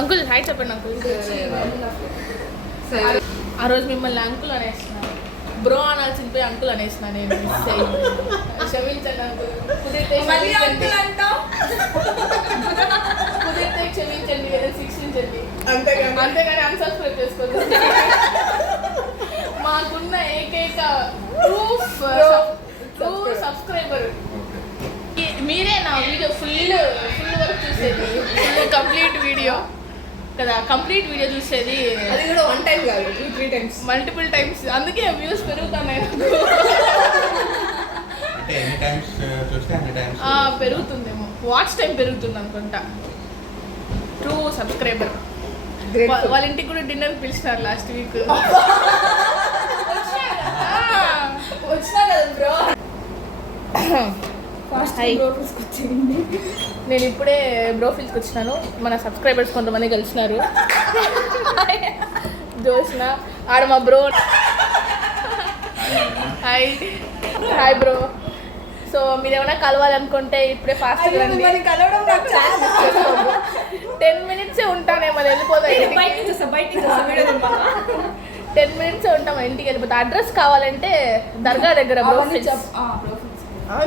Uncle hi చెప్పండి uncle. ఆ రోజు మిమ్మల్ని అంకుల్ అనేస్తున్నాను, బ్రో అనాల్సిన పోయి అంకుల్ అనేసిన. నేను మిస్ అయ్యింది, క్షమించండి అంకుల్. కుదిరితే క్షమించండి, శిక్షించండి, అంతేగాని అన్సబ్స్క్రైబ్ చేసుకోండి. మాకున్న ఏకైక ట్రూ సబ్స్క్రైబర్ మీరే. నా వీడియో ఫుల్ వర్క్ చూసేది, ఫుల్ కంప్లీట్ వీడియో కదా, కంప్లీట్ వీడియో చూసేది. అది కూడా 1 టైం కాదు, 2-3 టైమ్స్, మల్టిపుల్ టైమ్స్. అందుకే వ్యూస్ పెరుగుతున్నాయి, పెరుగుతుందేమో, వాచ్ టైం పెరుగుతుంది అనుకుంటా. True subscriber. వాళ్ళ ఇంటికి కూడా డిన్నర్ పిలిచినారు లాస్ట్ వీక్. వచ్చినా కదా బ్రో. నేను ఇప్పుడే బ్రోఫిల్స్కి వచ్చినాను. మన సబ్స్క్రైబర్స్ కొంతమంది కలిసినారు. జోష్న ఆడ మా బ్రో. Hi bro. సో మీరు ఏమైనా కలవాలనుకుంటే ఇప్పుడే ఫాస్ట్గా రండి. 10 minutes ఉంటానే మరి వెళ్ళిపోతాం. 10 minutes ఉంటాం, ఇంటికి వెళ్ళిపోతాం. అడ్రస్ కావాలంటే దర్గా దగ్గర బ్రోఫిల్స్.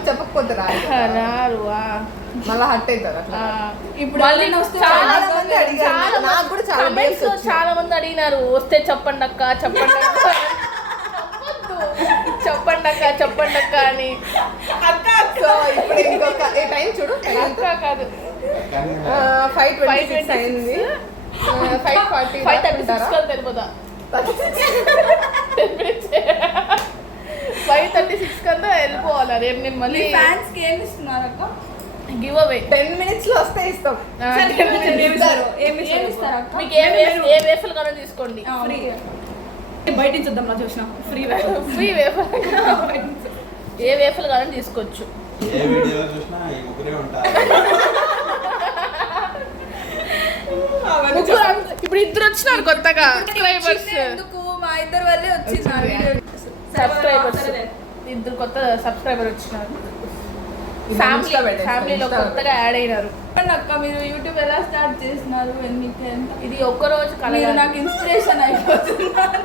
చెప్పకపోతే రారు, మళ్ళీ హట్ అవుతారు. ఇప్పుడు చాలా మంది అడిగినారు, వస్తే చెప్పండి అక్క, చెప్పండి అక్క, చెప్పండి అక్క, చెప్పండి అక్క అని. సో ఇప్పుడు ఇంకొక టైం చూడు, అక్క కాదు, 5:26 అయింది. 5:30 తెలిపోతా. 5:36 కన్నా వెళ్ళిపోవాలి. రేపు నేను మళ్ళీ ఫ్యాన్స్కి ఏమి ఇస్తున్నారు అక్క? గివ్ అవే 10 minutes లో వస్తే ఇస్తాం. మీకు ఏ వేఫల్ కావాలో తీసుకోండి, ఫ్రీ. బయట చూద్దాం నా చూసిన ఫ్రీ వేఫల్. ఏ వేఫల్ కావాలని తీసుకోవచ్చు. ఇప్పుడు ఇద్దరు వచ్చినారు కొత్తగా సబ్స్క్రైబర్స్. మా ఇద్దరు వల్లే వచ్చింది సబ్స్క్రైబర్స్, ఇద్దరు కొత్త సబ్స్క్రైబర్ వచ్చినారు. ఫ్యామిలీలో కొత్తగా యాడ్ అయినారు. అక్క మీరు యూట్యూబ్ ఎలా స్టార్ట్ చేసినారు? ఇది ఒక్కరోజు మీరు నాకు ఇన్స్పిరేషన్ అయిపోతున్నారు.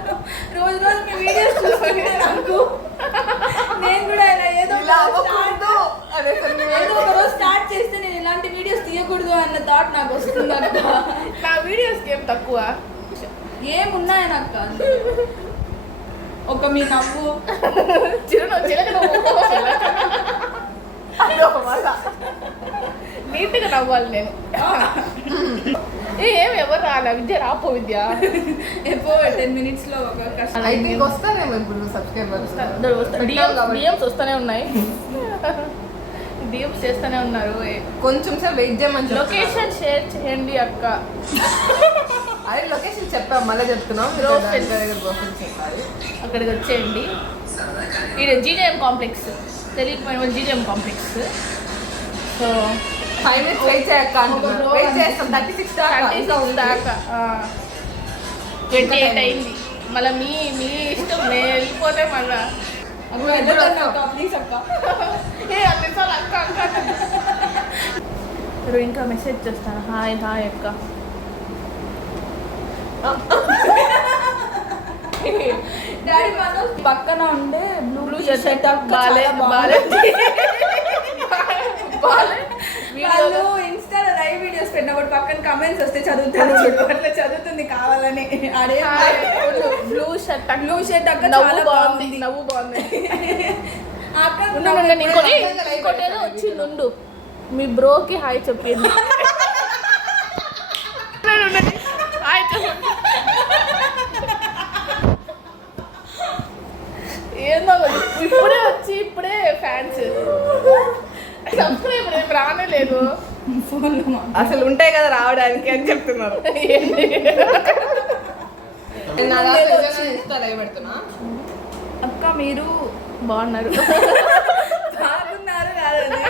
రోజు మీ వీడియోస్ చూస్తుంటే నాకు నేను కూడా ఏదో ఒక రోజు స్టార్ట్ చేస్తే నేను ఇలాంటి వీడియోస్ తీయకూడదు అన్న థాట్ నాకు వస్తుంది అక్క. నా వీడియోస్కి ఏం తక్కువ ఏమున్నాయని అక్క? ఒక మీ నవ్వు, నీట్గా నవ్వాలి నేను. ఏం ఎవరు రాలే, విద్య రాపో విద్య. ఎప్పుడు 10 minutes లో వస్తారేమో ఇప్పుడు సబ్స్క్రైబర్స్. డిఎమ్స్ వస్తూనే ఉన్నాయి, డిఎమ్స్ చేస్తూనే ఉన్నారు. కొంచెం సార్ వెయిట్ చేయమని. లొకేషన్ షేర్ చేయండి అక్క. అదే లొకేషన్ చెప్పాం, మళ్ళీ చెప్తున్నాం. అక్కడికి వచ్చేయండి. ఇది జీజేఎం కాంప్లెక్స్, తెలియకపోయిన వాళ్ళు GJM complex. So 5 minutes wait చేయక్క. వెయిట్ చేస్తాం. 36 దాకా 28 అయింది. మళ్ళీ మీ ఇష్టం, నేను వెళ్ళిపోతే మళ్ళీ ప్లీజ్ అక్క. అన్నిసార్లు అక్క అక్క. ఇంకా మెసేజ్ చేస్తాను, హాయ్ హాయ్ అక్క. డాడీ మనం పక్కన ఉండే బ్లూ షర్ట్ వాళ్ళు ఇన్స్టాలో లైవ్ వీడియోస్ పెట్టినప్పుడు పక్కన కమెంట్స్ వస్తే చదువుతాను, అట్లా చదువుతుంది కావాలని. అడే బ్లూ షర్ట్ అక్క చాలా బాగుంది, నవ్వు బాగుంది. అక్క ఇంకోటి ఏదో వచ్చింది ఉండు, మీ బ్రోకి హాయ్ చెప్పింది. హాయ్ చెప్పండి. ఏందో ఇప్పుడే వచ్చి ఇప్పుడే ఫ్యాన్స్ సబ్స్క్రైబర్ ఏం రానే లేదు. అసలు ఉంటాయి కదా రావడానికి అని చెప్తున్నారు. అక్క మీరు బాగున్నారు, బాగున్నారు కాదండి,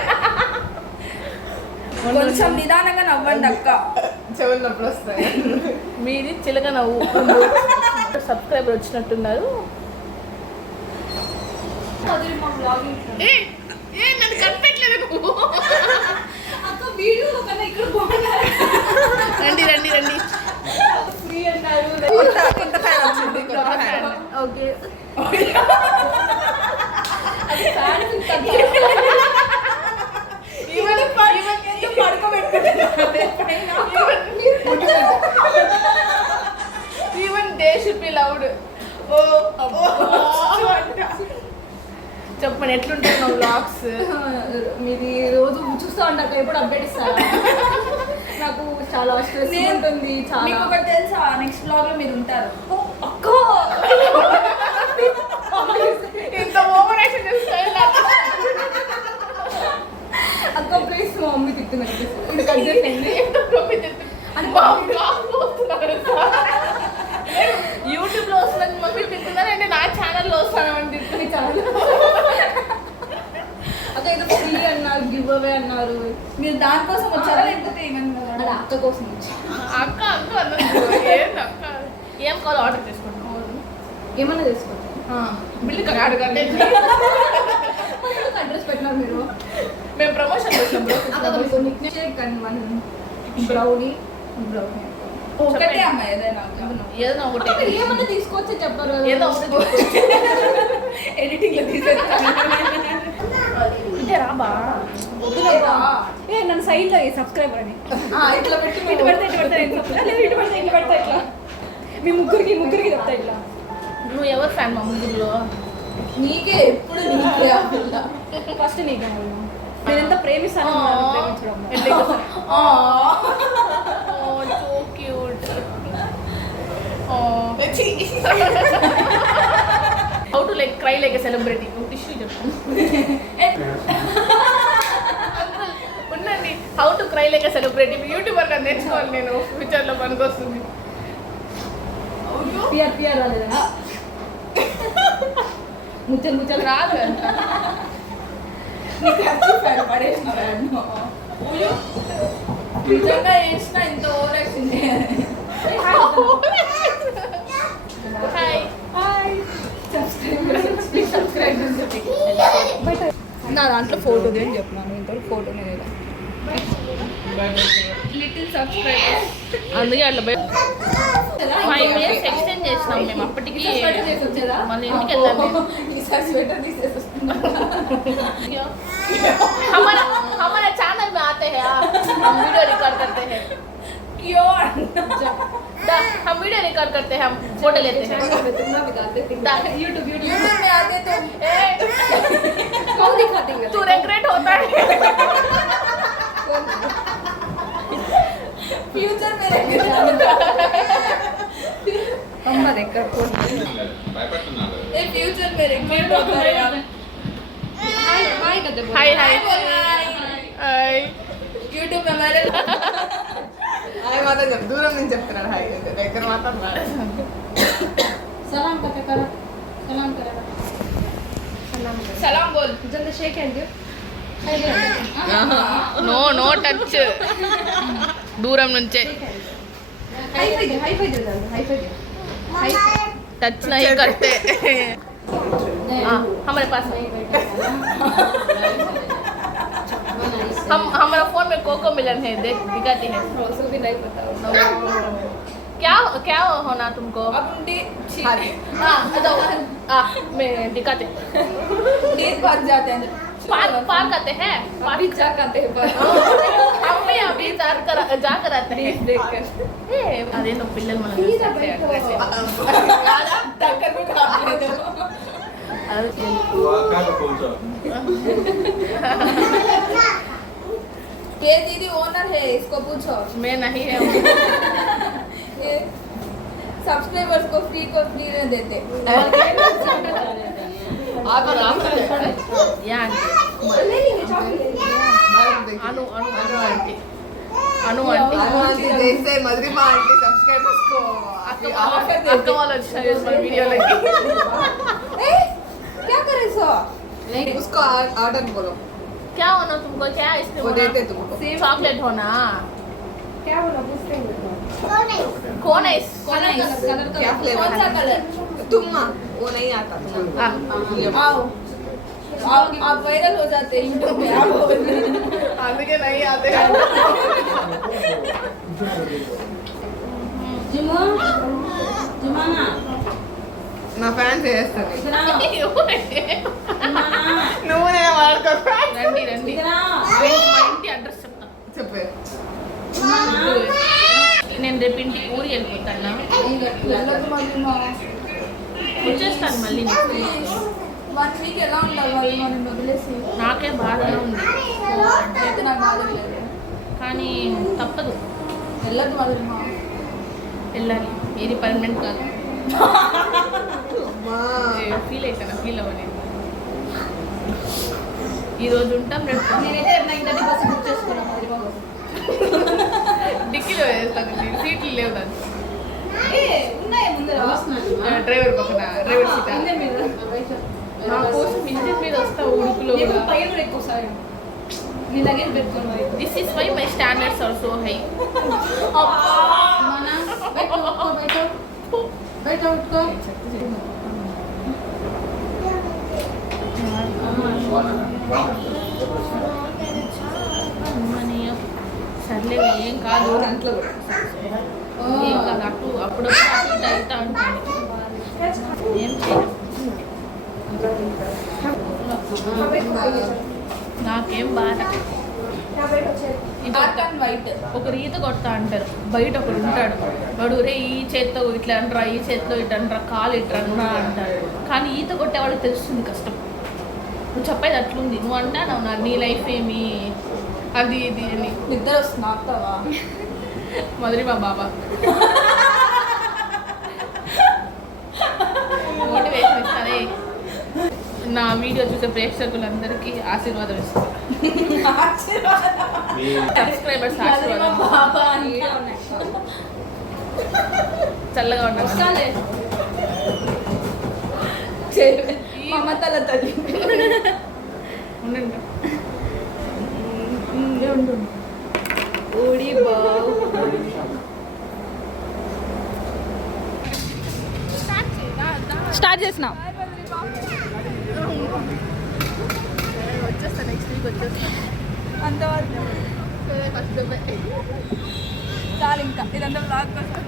కొంచెం నిదానంగా నవ్వండి అక్క, చెవులు నొప్పులు వస్తాయి. మీది చిలక నవ్వు. సబ్స్క్రైబర్ వచ్చినట్టున్నారు. అక్క వీడియోలో కన్నా ఇక్కడ బాగున్నారు. రండి రండి రండి. ఫ్రీ అన్నారు. కొత్త ఫ్యాన్ వచ్చింది, కొత్త fan. Okay even they should be loud. ఓ చెప్పండి ఎట్లుంటాయి నా వ్లాగ్స్? మీది రోజు చూస్తూ ఉంటాక ఎప్పుడు అప్డేట్ ఇస్తారా? నాకు చాలా స్ట్రెస్ ఉంటుంది. చాలా ఒకటి తెలుసా, నెక్స్ట్ బ్లాగ్ లో మీరు ఉంటారు. అక్క ఇంత ఓవర్ యాక్షన్ చేస్తాను. అక్క ప్లీజ్ మా మమ్మీ తిట్టున్నారు. ఇది కట్ చేయండి. యూట్యూబ్ లో వస్తుందని మమ్మీ తింటున్నారు అంటే నా ఛానల్లో వస్తానని తింటుంది. ఛానల్ అక్క ఏదో ఫ్రీ అన్నారు, గివ్ అవే అన్నారు. మీరు దానికోసం వచ్చారా లేకపోతే ఏమన్నా? అది అక్క కోసం వచ్చారు. అక్క అక్క అన్నది ఏంది అక్క? ఏం కావాలో ఆర్డర్ చేసుకుంటాం. ఏమన్నా చేసుకోవచ్చు. బిల్లు అడగండి. అడ్రస్ పెట్టినారు మీరు. మేము ప్రమోషన్ చేస్తాం. బ్రౌనీ ఒకటే అమ్మ ఏదైనా ఒకటి ఏమన్నా తీసుకోవచ్చు చెప్పారు. ఏదో ఒకటి ఎడిటింగ్ లో తీసేస్తాను. రాబా ఏ నన్ను సైడ్ లో సబ్స్క్రైబర్ అని ఇట్లా పెట్టి ఇటు పెడితే ఇటు పెడతా, ఇటు పెడితే ఇటు పెడతా. ఇట్లా మీ ముగ్గురికి చెప్తా. ఇట్లా నువ్వు ఎవరు ఫ్యాన్ మా ముగ్గురులో? నీకే ఎప్పుడు నీకే ఫస్ట్ నీకే. నేను ఎంత ప్రేమిస్తాను so cute. How to like cry like a celebrity. Tissue చెప్పు. ఉండండి. How to cry like a celebrity YouTuber గా నేర్చుకోవాలి నేను. ఫ్యూచర్ లో పనికొస్తుంది. పిఆర్ రాలేదా? ముచ్చలు రాదు. నిజంగా వేసిన ఇంత ఓవర్ యాక్షన్. హాయ్ సబ్స్క్రైబ్ నా దాంట్లో ఫోటో అని చెప్తున్నాను. ఇంతవరకు ఫోటో లేదా లిటిల్ సబ్స్క్రైబర్స్. అందుకే అట్లా 5 years ఎక్స్టెండ్ చేసినాం మేము. అప్పటికి మళ్ళీ ఇంటికి వెళ్ళాలి. हमारा चैनल में आते हैं आप, हम वीडियो रिकॉर्ड करते हैं. क्यों? हम वीडियो रिकॉर्ड करते हैं, हम फोटो लेते हैं. यूट्यूब में आते तो कौन दिखाते हैं? तू रिग्रेट होता है. फ्यूचर में रिग्रेट अम्मा देखकर कौन ये फ्यूचर में रिग्रेट होता है यार. हाय हाय कहते बोल. हाय हाय हाय. यूट्यूब में मेरे హాయ్ మాత్రం చెప్పు, దూరం నుంచి చెప్తున్నాడు హాయ్, దగ్గర మాత్రం सलाम कहते करा. सलाम करेगा. सलाम बोल. जल्दी शेक हैंड दे. No no touch. దూరం నుంచే. हाई फाई दे हाई फाई दे हाई फाई दे. टच नहीं करते. हमारे पास नहीं. हमारा फोन में कोको मिलन है, देख दिखाती है. उसको भी नहीं पता. क्या क्या होना तुमको? अब मैं दिखाते. डेट बाद जाते हैं. पार करते हैं. अभी जा करते हैं. हम भी अभी जा कर आते हैं. देखकर अरे नो पिल्लल मन टक्कर में खा लेते हो. के दीदी ओनर है, इसको पूछो. मैं नहीं है. सब्सक्राइबर्स को फ्री नहीं देते. या अनु अनु अनु आंटी. अनु आंटी. जैसे मधुरिमा आंटी सब्सक्राइबर्स को अक्का वाला इस वीडियो लगी. क्या करे सो? उसको ऑर्डर बोलो. क्या होना तुमको? क्या आइसक्रीम वो देते तुमको. चॉकलेट होना. क्या बोला पूछते हैं. कौन है कलर क्या फ्लेवर? कौन सा कलर? तुम्मा वो नहीं आता. आओ आप वायरल हो जाते हैं यूट्यूब पे आप అందుకే నై ఆతే जिमो जिमाना నా ఫ్యాన్స్ చేస్తారు इतना నువ్వు నేను వాడుకో రండి రండి इतना మా ఇంటి అడ్రస్ చెప్తా. చెప్పే నేను రేపు ఇంటికి ఊరి వెళ్ళిపోతాను. వచ్చేస్తాను మళ్ళీ next week. 1 వీక్ ఎలా ఉండాలి వాళ్ళు మనం వదిలేసి నాకే బాధగా ఉంది అయితే నాకు బాధ లేదు కానీ తప్పదు, వెళ్ళదు వాళ్ళు వెళ్ళాలి. ఏది పర్మనెంట్ కాదు. అమ్మా ఫీల్ అవుతాను, ఫీల్ అవ్వలేదు. ఈరోజు ఉంటాం, రేపు నేనైతే 90% బుక్ చేసుకున్నాను అది బాగా డిక్కీలో వేస్తాను. సీట్లు లేవు దాన్ని. ఉన్నాయి ముందర డ్రైవర్ పక్కన, డ్రైవర్ సీట్. ఉంది మీద నా కోసం ఇంజిన్ మీద వస్తా ఉడుకులో కూడా. పైన కూడా ఎక్కువ సార్ నీ లగేజ్ పెట్టుకోండి మరి this is why my standards are so high. బయట ఉట్టుకో సర్లే ఏం కాదు, దాంట్లో కూడా ఏం కాదు. అప్పుడప్పుడు అటు ఇటు అవుతా ఉంటుంది. ఏం చేయదు. నాకేం బాధ. బ్లాక్ అండ్ వైట్ ఒకరు ఈత కొడతా అంటారు, బయట ఒకడు ఉంటాడు. వాడు రే ఈ చేత్తో ఇట్లా అంటారా, ఈ చేతిలో ఇట్లా అంటారా, కాలు ఇట్లా అంటారా అంటారు. కానీ ఈత కొట్టేవాడికి తెలుస్తుంది కష్టం. నువ్వు చెప్పేది అట్లుంది. నువ్వు అంటావు నా నీ లైఫ్ ఏమి అది ఇది అని. నిద్ర వస్తుంది ఆపుతావా మధురి మా బాబా మోటివేషన్ ఇస్తానే. నా వీడియో చూసే ప్రేక్షకులందరికీ ఆశీర్వాదం ఇస్తాను. సబ్స్క్రైబర్స్ ఆశీర్వాదం. బాబా అని ఉన్నాయి చల్లగా ఉన్నాను. వస్తాలే మమతల తల్లి ఉండండి. ఓడి బావు స్టార్ట్ చేసినాం వచ్చేస్తా నెక్స్ట్ వీక్ వచ్చేస్తా. అంతవరకు ఫస్ట్ చాలు ఇంకా ఇదంతా బ్లాగ్ కోసం